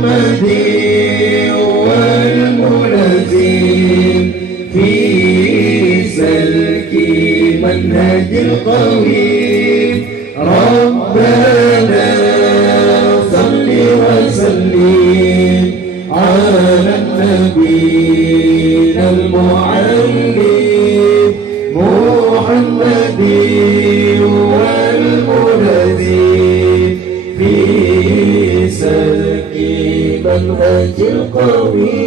محمد والملازم في سلك منهج القويم. ربنا صل وسلم على النبي المعلم محمد والملازم في سلك منهج القويم.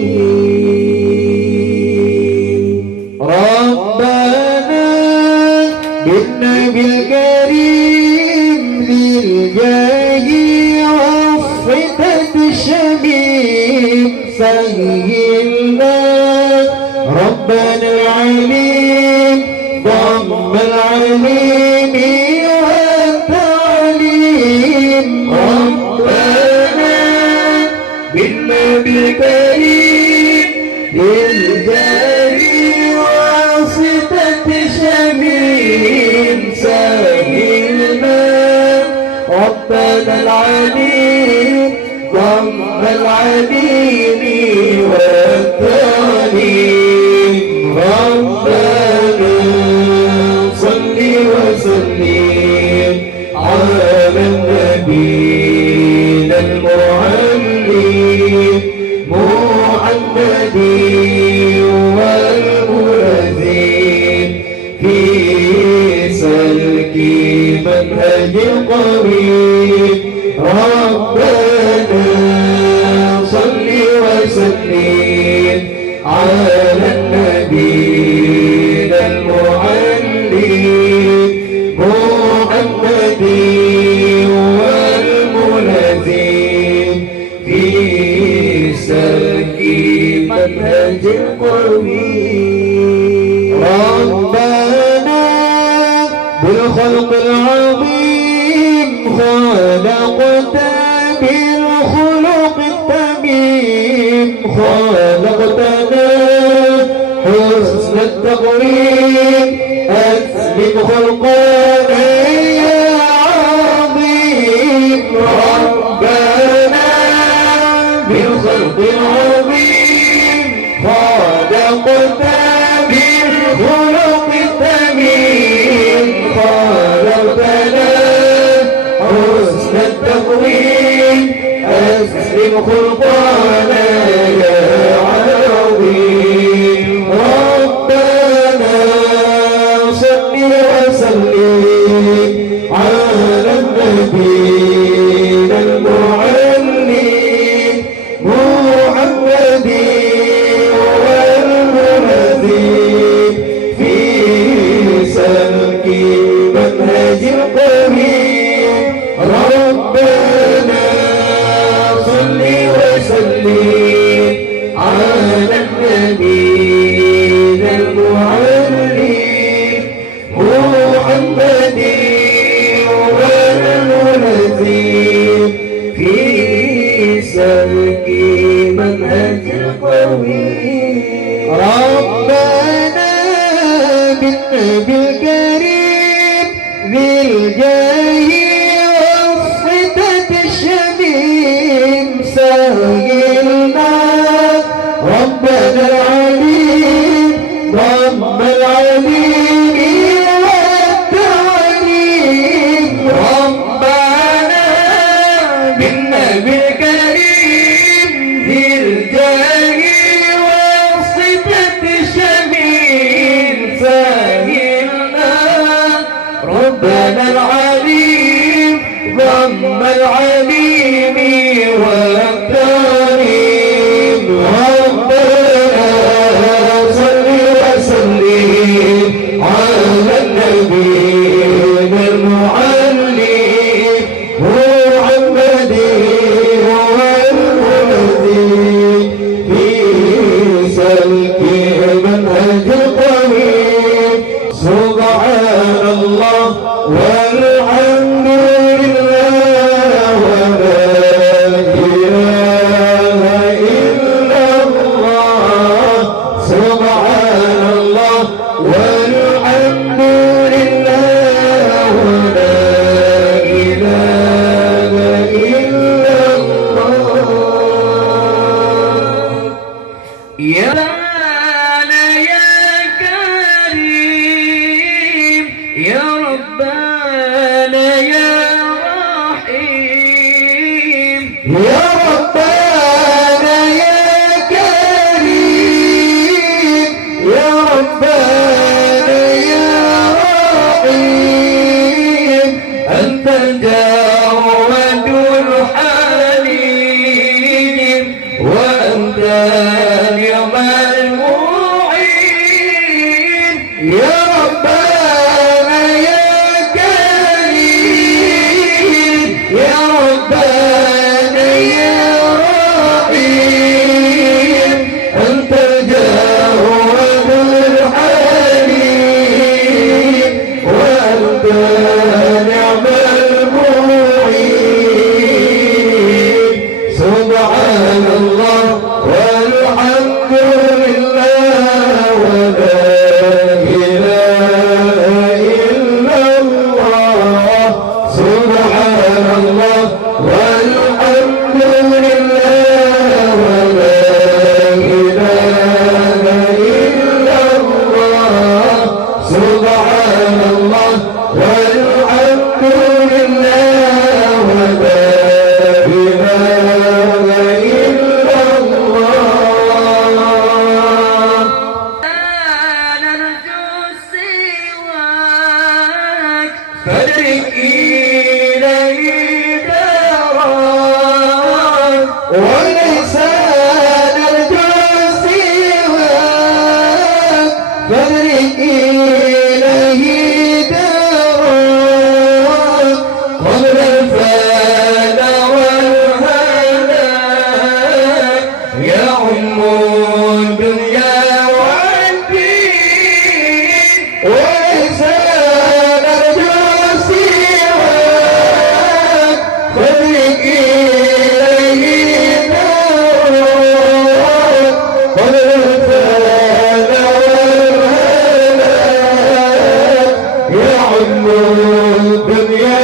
ربنا بالنبي الكريم ذي الجاه والصفة الشميم سهلنا ربنا العليم ضم العليم والتعليم. ربنا بالنبي الكريم ذي الجاه والصفة الشميم سهلنا ربنا العليم ضم العليم والتعليم. ربنا صل وسلم على النبي المعلم محمد والملازم في سلك منهج القويم. ربنا صل وسلم على النبي المعلم محمد والملازم في سلك منهج القويم. ربنا بالخلق العظيم خلقت بالخلق التميم. خلقتنا حسن التقويم أسلم خلقنا يا عظيم. ربنا بالخلق العظيم خلقت بالخلق التميم. خلقتنا حسن التقويم أسلم خلقنا يا عظيم. ربنا صل وسلم على النبي المعلم محمد والملازم في سلك منهج القويم. ربنا صل وسلم على النبي المعلم محمد والملازم في سلك منهج القويم. ربنا بالنبي الكريم ذي الجاه والصفة الشميم سهلنا ربنا العليم ضم العليم والتعليم. ربنا بالنبي الكريم ذي الجاه والصفة الشميم سهلنا يا ربنا يا كريم يا ربنا يا رحيم أنت الجواد الحليم وأنت نعم المعين يا ربنا يا كريم يا ربنا يا رحيم أنت الجواد الحليم وأنت نعم المعين سبحان الله والحمد لله ولا إله إلا الله سبحان الله والحمد لله ولا إله إلا الله سبحان الله والحمد لله ولا إله إلا الله نرجو سواك فادرك إليه دارك وليس نرجو سواك فادرك إليه دارك قبل الفنا والهلاك يعم الدنيا والدين وليس نرجو سواك فادرك إليه دارك قبل الفنا والهلاك يعم الدنيا